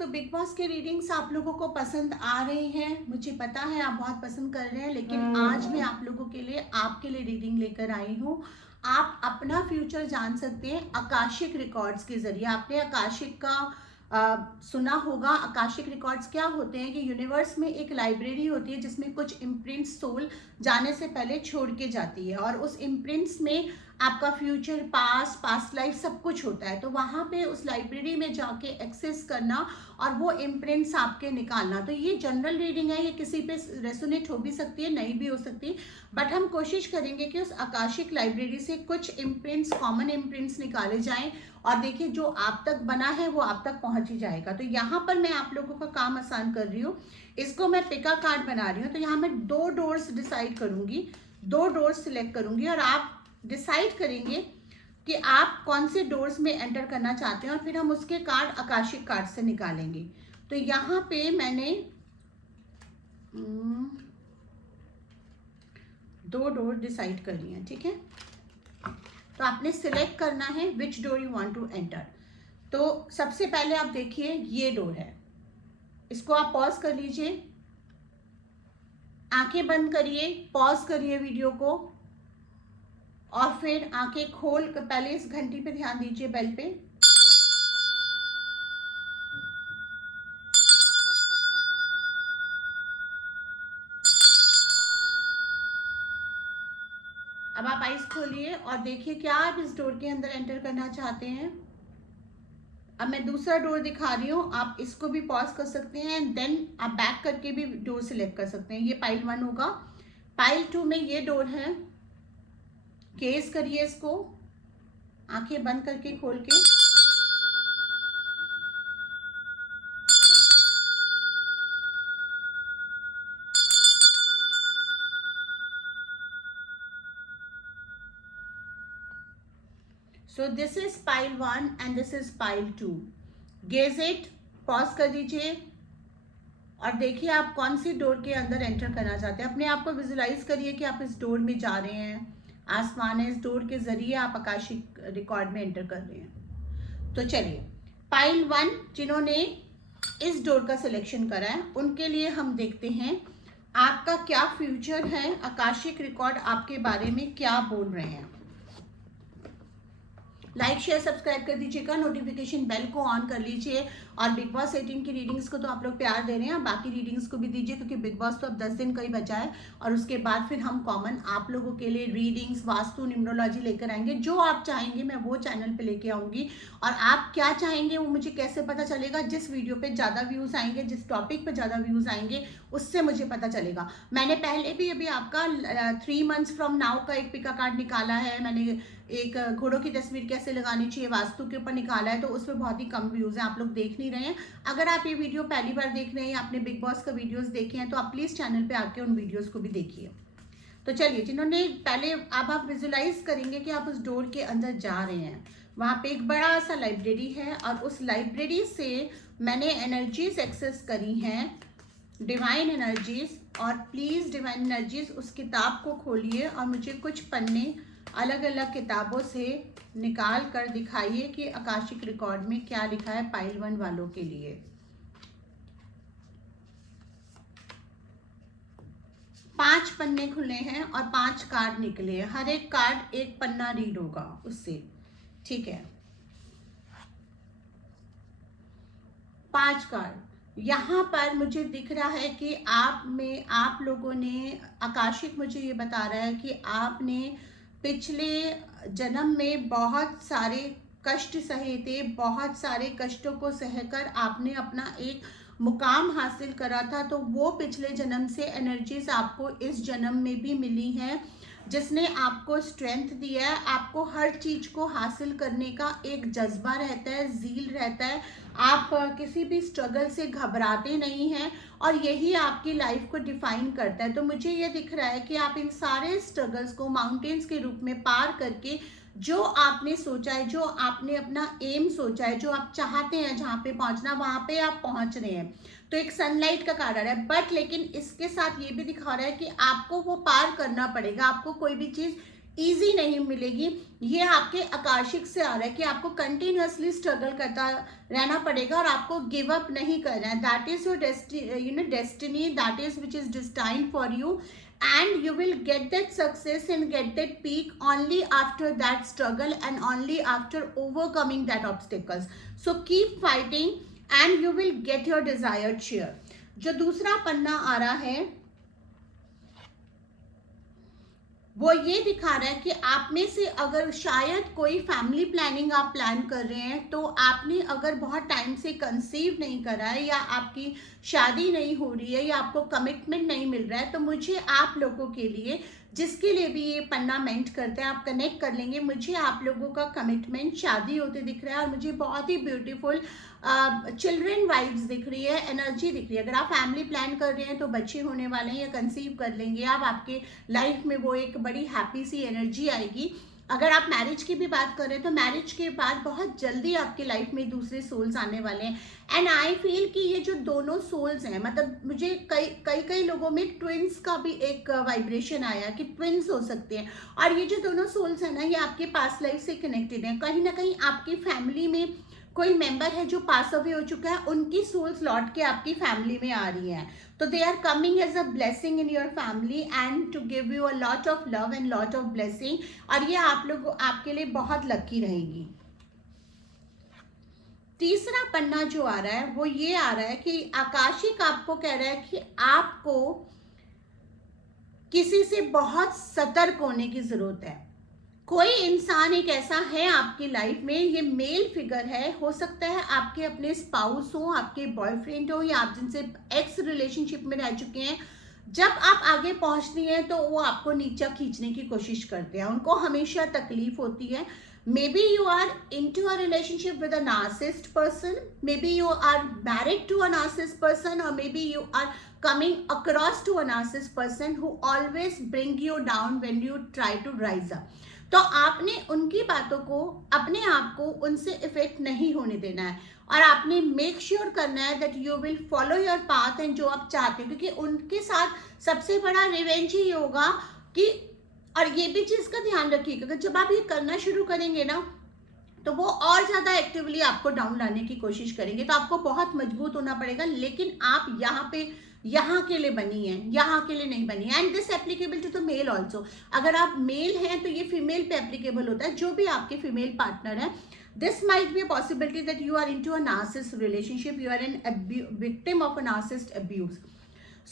तो big boss के readings आप लोगों को पसंद आ रहे हैं, मुझे पता है आप बहुत पसंद कर रहे हैं, लेकिन आज मैं आप लोगों के लिए आपके लिए रीडिंग लेकर आई हूँ। आप अपना फ्यूचर जान सकते हैं आकाशिक रिकॉर्ड्स के जरिए। आपने आकाशिक का सुना होगा। आकाशिक रिकॉर्ड्स क्या होते हैं कि यूनिवर्स में एक लाइब्रेरी होती है जिसमें कुछ इम्प्रिंट्स सोल जाने से पहले छोड़ के जाती है, और उस इम्प्रिंट्स में आपका फ्यूचर, पास्ट लाइफ सब कुछ होता है। तो वहाँ पे उस लाइब्रेरी में जाके एक्सेस करना और वो इम्प्रिंट्स आपके निकालना। तो ये जनरल रीडिंग है, ये किसी पे रेसोनेट हो भी सकती है, नहीं भी हो सकती, बट हम कोशिश करेंगे कि उस आकाशिक लाइब्रेरी से कुछ इम्प्रिंट्स, कॉमन इम्प्रिंट्स निकाले जाएं, और देखिए जो आप तक बना है वो आप तक पहुंच ही जाएगा। तो यहाँ पर मैं आप लोगों का काम आसान कर रही हूँ। इसको मैं पिका कार्ड बना रही हूँ। तो यहाँ मैं 2 डोर्स डिसाइड करूंगी, 2 डोर्स सिलेक्ट करूंगी, और आप डिसाइड करेंगे कि आप कौन से डोर्स में एंटर करना चाहते हैं, और फिर हम उसके कार्ड आकाशिक कार्ड से निकालेंगे। तो यहाँ पे मैंने 2 डोर डिसाइड कर लिए हैं, ठीक है। तो आपने सिलेक्ट करना है which door you want to enter. तो सबसे पहले आप देखिए ये डोर है, इसको आप पॉज कर लीजिए, आंखें बंद करिए, पॉज करिए वीडियो को, और फिर आंखें खोल कर पहले इस घंटी पे ध्यान दीजिए, बेल पे। अब आप आइज खोलिए और देखिए क्या आप इस डोर के अंदर एंटर करना चाहते हैं। अब मैं दूसरा डोर दिखा रही हूँ, आप इसको भी पॉज कर सकते हैं, देन आप बैक करके भी डोर सिलेक्ट कर सकते हैं। ये पाइल 1 होगा। पाइल 2 में ये डोर है, गेज करिए इसको, आंखें बंद करके खोल के। So this is pile 1 and this is pile 2। Gauge it, pause कर दीजिए, और देखिए आप कौन सी डोर के अंदर एंटर करना चाहते हैं। अपने आप को विजुलाइज करिए कि आप इस डोर में जा रहे हैं, आसमान है, इस डोर के जरिए आप आकाशिक रिकॉर्ड में एंटर कर रहे हैं। तो चलिए, पाइल 1 जिन्होंने इस डोर का सिलेक्शन करा है उनके लिए हम देखते हैं आपका क्या फ्यूचर है, आकाशिक रिकॉर्ड आपके बारे में क्या बोल रहे हैं। लाइक शेयर सब्सक्राइब कर दीजिएगा, नोटिफिकेशन बेल को ऑन कर लीजिए, और बिग बॉस 18 की रीडिंग्स को तो आप लोग प्यार दे रहे हैं, बाकी रीडिंग्स को भी दीजिए, क्योंकि बिग बॉस तो अब 10 दिन का ही बचा है, और उसके बाद फिर हम कॉमन आप लोगों के लिए रीडिंग्स, वास्तु, न्यूमरोलॉजी लेकर आएंगे। जो आप चाहेंगे मैं वो चैनल पे लेके आऊंगी, और आप क्या चाहेंगे वो मुझे कैसे पता चलेगा। जिस वीडियो पे ज़्यादा व्यूज़ आएंगे, जिस टॉपिक पे ज़्यादा व्यूज़ आएंगे, उससे मुझे पता चलेगा। मैंने पहले भी अभी आपका 3 मंथ्स फ्रॉम नाउ का एक पिका कार्ड निकाला है, मैंने एक घोड़ों की तस्वीर कैसे लगानी चाहिए वास्तु के ऊपर निकाला है, तो उसमें बहुत ही कम व्यूज हैं, आप लोग देख नहीं रहे हैं। अगर आप ये वीडियो पहली बार देख रहे हैं, आपने बिग बॉस का वीडियोस देखे हैं, तो आप प्लीज चैनल पे आके उन वीडियोस को भी देखिए। तो चलिए, जिन्होंने पहले, अब आप विजुलाइज करेंगे कि आप उस डोर के अंदर जा रहे हैं। वहां पे एक बड़ा सा लाइब्रेरी है, और उस लाइब्रेरी से मैंने एनर्जीज एक्सेस करी हैं, डिवाइन एनर्जीज। और प्लीज डिवाइन एनर्जीज उस किताब को खोलिए और मुझे कुछ पन्ने अलग अलग किताबों से निकाल कर दिखाइए कि आकाशिक रिकॉर्ड में क्या लिखा है पाइल 1 वालों के लिए। 5 पन्ने खुले हैं और 5 कार्ड निकले हैं, हर एक कार्ड एक पन्ना रीड होगा उससे, ठीक है। 5 कार्ड यहाँ पर मुझे दिख रहा है कि आप लोगों ने, आकाशिक मुझे ये बता रहा है कि आपने पिछले जन्म में बहुत सारे कष्ट सहे थे, बहुत सारे कष्टों को सहकर आपने अपना एक मुकाम हासिल करा था। तो वो पिछले जन्म से एनर्जीज आपको इस जन्म में भी मिली हैं, जिसने आपको स्ट्रेंथ दिया है। आपको हर चीज को हासिल करने का एक जज्बा रहता है, ज़ील रहता है, आप किसी भी स्ट्रगल से घबराते नहीं हैं, और यही आपकी लाइफ को डिफाइन करता है। तो मुझे ये दिख रहा है कि आप इन सारे स्ट्रगल्स को माउंटेन्स के रूप में पार करके जो आपने सोचा है, जो आपने अपना एम सोचा है, जो आप चाहते हैं जहाँ पे पहुँचना, वहाँ पे आप पहुँच रहे हैं। तो एक सनलाइट का कार्ड आ रहा है, बट लेकिन इसके साथ ये भी दिखा रहा है कि आपको वो पार करना पड़ेगा। आपको कोई भी चीज़ इजी नहीं मिलेगी। ये आपके आकाशिक से आ रहा है कि आपको कंटिन्यूअसली स्ट्रगल करता रहना पड़ेगा और आपको गिव अप नहीं करना है। That is your destiny, that is which is destined for you, and you will get that success and get that peak only after that struggle and only after overcoming that obstacles. So keep fighting and you will get your desired share. जो दूसरा पन्ना आ रहा है वो ये दिखा रहा है कि आप में से अगर शायद कोई फैमिली प्लानिंग आप प्लान कर रहे हैं, तो आपने अगर बहुत टाइम से कंसीव नहीं करा है या आपकी शादी नहीं हो रही है या आपको कमिटमेंट नहीं मिल रहा है, तो मुझे आप लोगों के लिए, जिसके लिए भी ये पन्ना मेंट करते हैं, आप कनेक्ट कर लेंगे। मुझे आप लोगों का कमिटमेंट शादी होते दिख रहा है और मुझे बहुत ही ब्यूटीफुल चिल्ड्रन वाइब्स दिख रही है, एनर्जी दिख रही है। अगर आप फैमिली प्लान कर रहे हैं तो बच्चे होने वाले हैं या कंसीव कर लेंगे आप, आपके लाइफ में वो एक बड़ी हैप्पी सी एनर्जी आएगी। अगर आप मैरिज की भी बात कर रहे हैं तो मैरिज के बाद बहुत जल्दी आपकी लाइफ में दूसरे सोल्स आने वाले हैं। एंड आई फील कि ये जो दोनों सोल्स हैं, मतलब मुझे कई लोगों में ट्विंस का भी एक वाइब्रेशन आया कि ट्विंस हो सकते हैं। और ये जो दोनों सोल्स हैं ना, ये आपके पास्ट लाइफ से कनेक्टेड हैं। कहीं ना कहीं आपकी फैमिली में कोई मेंबर है जो पास अवे हो चुका है, उनकी सोल्स लौट के आपकी फैमिली में आ रही हैं। तो they are coming as a blessing in your family and to give you a lot of love and lot of blessing. और ये आप लोग आपके लिए बहुत लकी रहेगी। तीसरा पन्ना जो आ रहा है वो ये आ रहा है कि आकाशिक आपको कह रहा है कि आपको किसी से बहुत सतर्क होने की जरूरत है। कोई इंसान एक ऐसा है आपकी लाइफ में, ये मेल फिगर है, हो सकता है आपके अपने स्पाउस हो, आपके बॉयफ्रेंड हो, या आप जिनसे एक्स रिलेशनशिप में रह चुके हैं। जब आप आगे पहुंचती हैं तो वो आपको नीचा खींचने की कोशिश करते हैं, उनको हमेशा तकलीफ होती है। maybe you are into a relationship with a narcissist person, maybe you are married to a narcissist person, or maybe you are coming across to a narcissist person who always bring you down when you try to rise up. तो आपने उनकी बातों को, अपने आप को उनसे effect नहीं होने देना है और आपने मेक श्योर करना है that you will follow your path and जो आप चाहते हो, क्योंकि उनके साथ सबसे बड़ा रिवेंज ही होगा कि, और ये भी चीज का ध्यान रखिएगा, जब आप ये करना शुरू करेंगे ना तो वो और ज्यादा एक्टिवली आपको डाउन लाने की कोशिश करेंगे। तो आपको बहुत मजबूत होना पड़ेगा, लेकिन आप यहाँ के लिए बनी है, यहाँ के लिए नहीं बनी। And this applicable to the male also. अगर आप मेल हैं तो ये फीमेल पे एप्लीकेबल होता है, जो भी आपके फीमेल पार्टनर है। This might be a possibility that you are into a narcissist relationship, you are an victim of a narcissist abuse.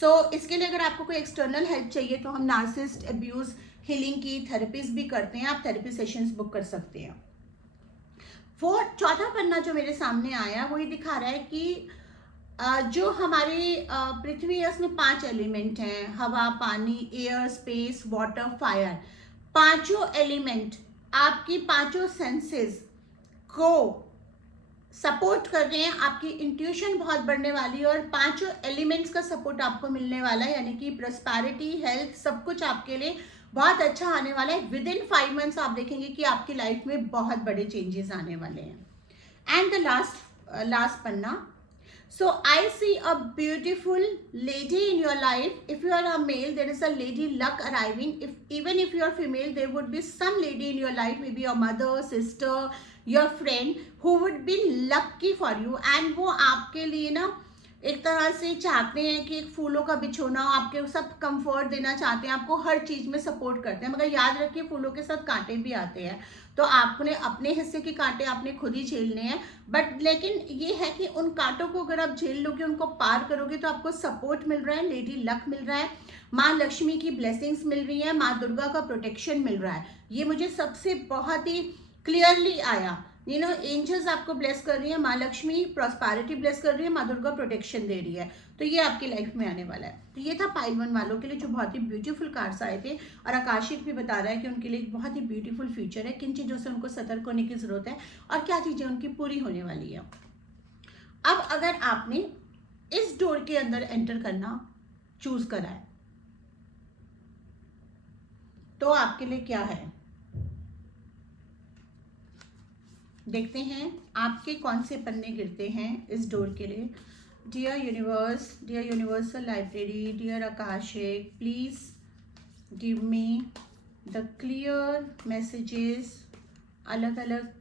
So इसके लिए अगर आपको कोई एक्सटर्नल हेल्प चाहिए तो हम नार्सिसिस्ट अब्यूज हीलिंग की थेरेपीज भी करते हैं, आप थेरेपी सेशंस बुक कर सकते हैं। चौथा पन्ना जो मेरे सामने आया वो ये दिखा रहा है कि जो हमारी पृथ्वी है उसमें 5 एलिमेंट हैं, हवा, पानी, एयर, स्पेस, वाटर, फायर। पांचों एलिमेंट आपकी पांचों सेंसेस को सपोर्ट कर रहे हैं, आपकी इंट्यूशन बहुत बढ़ने वाली है और पांचों एलिमेंट्स का सपोर्ट आपको मिलने वाला है, यानी कि प्रॉस्पेरिटी, हेल्थ, सब कुछ आपके लिए बहुत अच्छा आने वाला है। विद इन 5 मंथ्स आप देखेंगे कि आपकी लाइफ में बहुत बड़े चेंजेस आने वाले हैं। And the last Panna, so I see a beautiful lady in your life. If you are a male, there is a lady luck arriving. Even if you are female, there would be some lady in your life, maybe your mother, sister, your friend, who would be lucky for you. And वो आपके लिए ना एक तरह से चाहते हैं कि एक फूलों का बिछोना हो, आपके सब कंफर्ट देना चाहते हैं, आपको हर चीज में सपोर्ट करते हैं। मगर याद रखिए फूलों के साथ कांटे भी आते हैं, तो आपने अपने हिस्से के कांटे आपने खुद ही झेलने हैं। बट लेकिन ये है कि उन कांटों को अगर आप झेल लोगे, उनको पार करोगे, तो आपको सपोर्ट मिल रहा है, लेडी लक मिल रहा है, माँ लक्ष्मी की ब्लेसिंग्स मिल रही है, माँ दुर्गा का प्रोटेक्शन मिल रहा है। ये मुझे सबसे बहुत ही क्लियरली आया। यू नो, एंजल्स आपको ब्लेस कर रही है, माँ लक्ष्मी प्रॉस्पेरिटी ब्लेस कर रही है, माँ दुर्गा प्रोटेक्शन दे रही है। तो ये आपकी लाइफ में आने वाला है। तो ये था पाइल 1 वालों के लिए जो बहुत ही ब्यूटीफुल कार्ड्स आए थे, और आकाशिक भी बता रहा है कि उनके लिए बहुत ही ब्यूटीफुल फ्यूचर है, किन चीज़ों से उनको सतर्क होने की जरूरत है और क्या चीज़ें उनकी पूरी होने वाली है। अब अगर आपने इस डोर के अंदर एंटर करना चूज करा है तो आपके लिए क्या है, देखते हैं आपके कौन से पन्ने गिरते हैं इस डोर के लिए। Dear universe, dear universal library, dear akashic, please give me the clear messages, अलग अलग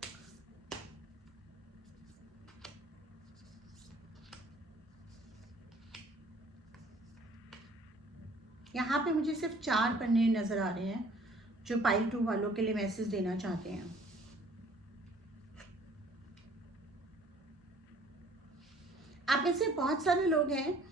यहाँ पे मुझे सिर्फ 4 पन्ने नजर आ रहे हैं जो पाइल 2 वालों के लिए मैसेज देना चाहते हैं। आप में से बहुत सारे लोग हैं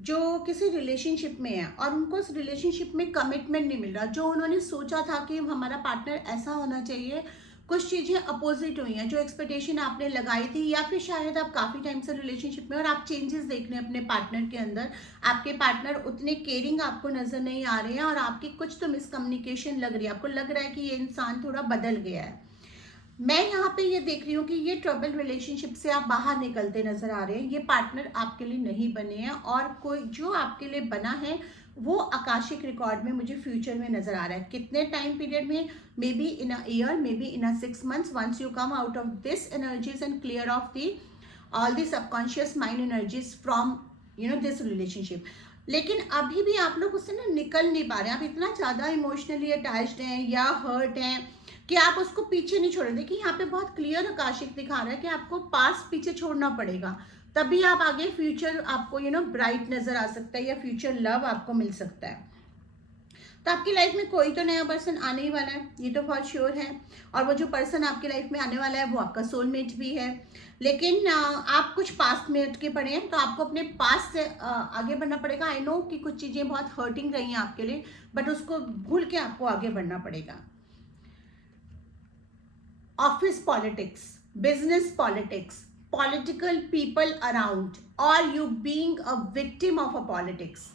जो किसी रिलेशनशिप में है और उनको उस रिलेशनशिप में कमिटमेंट नहीं मिल रहा। जो उन्होंने सोचा था कि हमारा पार्टनर ऐसा होना चाहिए, कुछ चीज़ें अपोजिट हुई हैं। जो एक्सपेक्टेशन आपने लगाई थी, या फिर शायद आप काफ़ी टाइम से रिलेशनशिप में और आप चेंजेस देख रहे हैं अपने पार्टनर के अंदर। आपके पार्टनर उतने केयरिंग आपको नज़र नहीं आ रहे हैं और आपकी कुछ तो मिसकम्युनिकेशन लग रही है। आपको लग रहा है कि ये इंसान थोड़ा बदल गया है। मैं यहाँ पे ये देख रही हूँ कि ये ट्रबल रिलेशनशिप से आप बाहर निकलते नजर आ रहे हैं। ये पार्टनर आपके लिए नहीं बने हैं और कोई जो आपके लिए बना है वो आकाशिक रिकॉर्ड में मुझे फ्यूचर में नजर आ रहा है। कितने टाइम पीरियड में? May be in a year, may be in a 6 months, once you come out of this energies and clear of the all the subconscious mind energies from this relationship. लेकिन अभी भी आप लोग उससे ना निकल नहीं पा रहे हैं। आप इतना ज़्यादा इमोशनली अटैच्ड हैं या हर्ट हैं कि आप उसको पीछे नहीं छोड़। देखिए यहाँ पे बहुत क्लियर आकाशिक दिखा रहा है कि आपको पास्ट पीछे छोड़ना पड़ेगा, तभी आप आगे फ्यूचर आपको ब्राइट नजर आ सकता है या फ्यूचर लव आपको मिल सकता है। तो आपकी लाइफ में कोई तो नया पर्सन आने ही वाला है, ये तो बहुत श्योर है। और वो जो पर्सन आपकी लाइफ में आने वाला है वो आपका सोलमेट भी है। लेकिन आप कुछ पास्ट में अटके पड़े हैं, तो आपको अपने पास्ट से आगे बढ़ना पड़ेगा। आई नो कि कुछ चीज़ें बहुत हर्टिंग रही हैं आपके लिए, बट उसको भूल के आपको आगे बढ़ना पड़ेगा। Office politics, business politics, political people around, और you being a victim of a politics.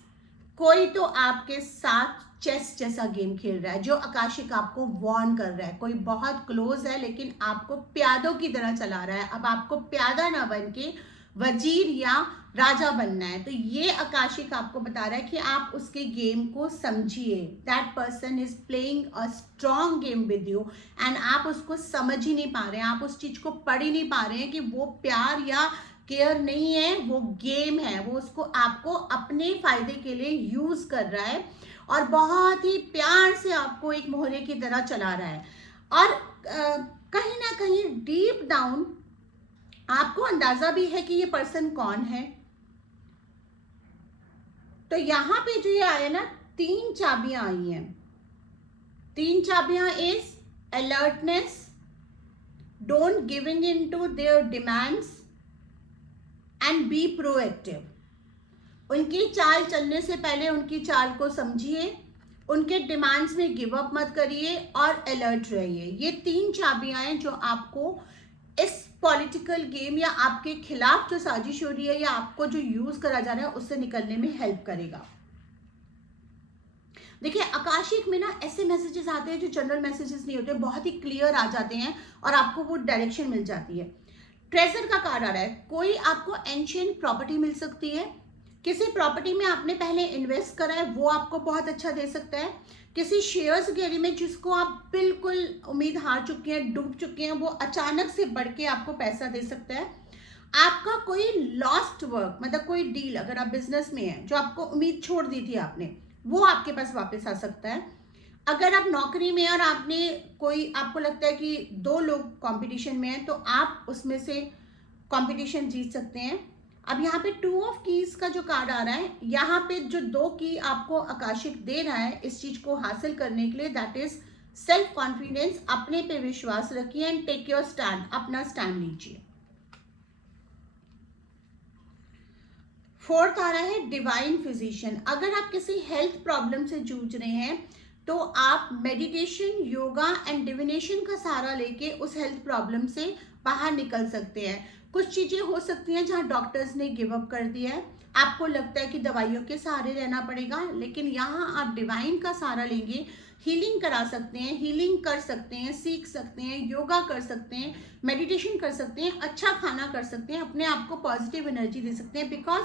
कोई तो आपके साथ चेस जैसा गेम खेल रहा है, जो आकाशिक आपको वार्न कर रहा है। कोई बहुत क्लोज है लेकिन आपको प्यादों की तरह चला रहा है। अब आपको प्यादा ना बन के वजीर या राजा बनना है। तो ये आकाशिक आपको बता रहा है कि आप उसके गेम को समझिए। That person is playing a strong game with you and आप उसको समझ ही नहीं पा रहे हैं। आप उस चीज को पढ़ ही नहीं पा रहे हैं कि वो प्यार या केयर नहीं है, वो गेम है। वो उसको आपको अपने फायदे के लिए यूज कर रहा है और बहुत ही प्यार से आपको एक मोहरे की तरह चला रहा है। और कहीं ना कहीं डीप डाउन आपको अंदाजा भी है कि ये पर्सन कौन है। तो यहां पे जो ये आया ना, 3 चाबियां आई हैं। 3 चाबियां is alertness, don't giving in to their demands and be proactive. उनकी चाल चलने से पहले उनकी चाल को समझिए, उनके डिमांड्स में गिव अप मत करिए और अलर्ट रहिए। ये 3 चाबियां हैं जो आपको इस पॉलिटिकल गेम या आपके खिलाफ जो साजिश हो रही है या आपको जो यूज करा जा रहा है उससे निकलने में हेल्प करेगा। देखिए आकाशिक में ना ऐसे मैसेजेस आते हैं जो जनरल मैसेजेस नहीं होते, बहुत ही क्लियर आ जाते हैं और आपको वो डायरेक्शन मिल जाती है। ट्रेजर का कार्ड आ रहा है। कोई आपको एंशिएंट प्रॉपर्टी मिल सकती है। किसी प्रॉपर्टी में आपने पहले इन्वेस्ट करा है, वो आपको बहुत अच्छा दे सकता है। किसी शेयर्स वगैरह में जिसको आप बिल्कुल उम्मीद हार चुके हैं, डूब चुके हैं, वो अचानक से बढ़ के आपको पैसा दे सकता है। आपका कोई लॉस्ट वर्क, मतलब कोई डील, अगर आप बिजनेस में हैं जो आपको उम्मीद छोड़ दी थी आपने, वो आपके पास वापस आ सकता है। अगर आप नौकरी में और आपने कोई, आपको लगता है कि 2 लोग कंपटीशन में हैं, तो आप उसमें से कंपटीशन जीत सकते हैं। अब यहाँ पे 2 ऑफ कीज का जो कार्ड आ रहा है, यहाँ पे जो 2 की आपको आकाशिक दे रहा है इस चीज को हासिल करने के लिए, दैट इज सेल्फ कॉन्फिडेंस। अपने पे विश्वास रखिए एंड टेक योर स्टैंड, अपना स्टैंड लीजिए। 4th आ रहा है डिवाइन फिजिशियन। अगर आप किसी हेल्थ प्रॉब्लम से जूझ रहे हैं तो आप मेडिटेशन, योगा एंड डिविनेशन का सहारा लेके उस हेल्थ प्रॉब्लम से बाहर निकल सकते हैं। कुछ चीजें हो सकती हैं जहां डॉक्टर्स ने गिव अप कर दिया है, आपको लगता है कि दवाइयों के सहारे रहना पड़ेगा, लेकिन यहाँ आप डिवाइन का सहारा लेंगे। हीलिंग करा सकते हैं, हीलिंग कर सकते हैं, सीख सकते हैं, योगा कर सकते हैं, मेडिटेशन कर सकते हैं, अच्छा खाना कर सकते हैं, अपने आप को पॉजिटिव एनर्जी दे सकते हैं। बिकॉज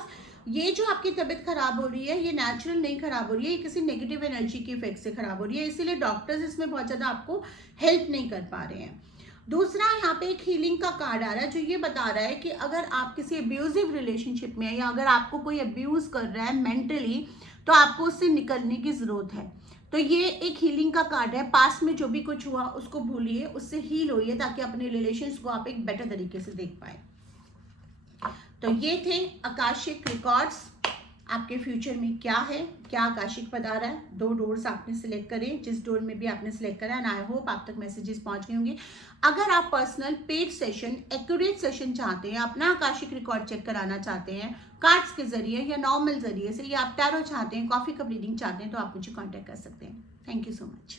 ये जो आपकी तबीयत खराब हो रही है ये नेचुरल नहीं खराब हो रही है, ये किसी नेगेटिव एनर्जी के इफेक्ट से खराब हो रही है, इसीलिए डॉक्टर्स इसमें बहुत ज़्यादा आपको हेल्प नहीं कर पा रहे हैं। दूसरा यहाँ पे एक हीलिंग का कार्ड आ रहा है जो ये बता रहा है कि अगर आप किसी अब्यूजिव रिलेशनशिप में या अगर आपको कोई अब्यूज कर रहा है मेंटली, तो आपको उससे निकलने की ज़रूरत है। तो ये एक हीलिंग का कार्ड है। पास्ट में जो भी कुछ हुआ उसको भूलिए, उससे हील होइए ताकि अपने रिलेशंस को आप एक बेटर तरीके से देख पाए। तो ये थे आकाशिक रिकॉर्ड्स। आपके फ्यूचर में क्या है, क्या आकाशिक पद आ रहा है। 2 डोर्स आपने सिलेक्ट करें, जिस डोर में भी आपने सिलेक्ट करा, एंड आई होप आप तक मैसेजेस पहुंच गए होंगे। अगर आप personal paid session, accurate session चाहते हैं, अपना आकाशिक रिकॉर्ड चेक कराना चाहते हैं कार्ड्स के जरिए या नॉर्मल जरिए से, या आप टैरो चाहते हैं, कॉफी कप रीडिंग चाहते हैं, तो आप मुझे कॉन्टेक्ट कर सकते हैं। Thank you so much.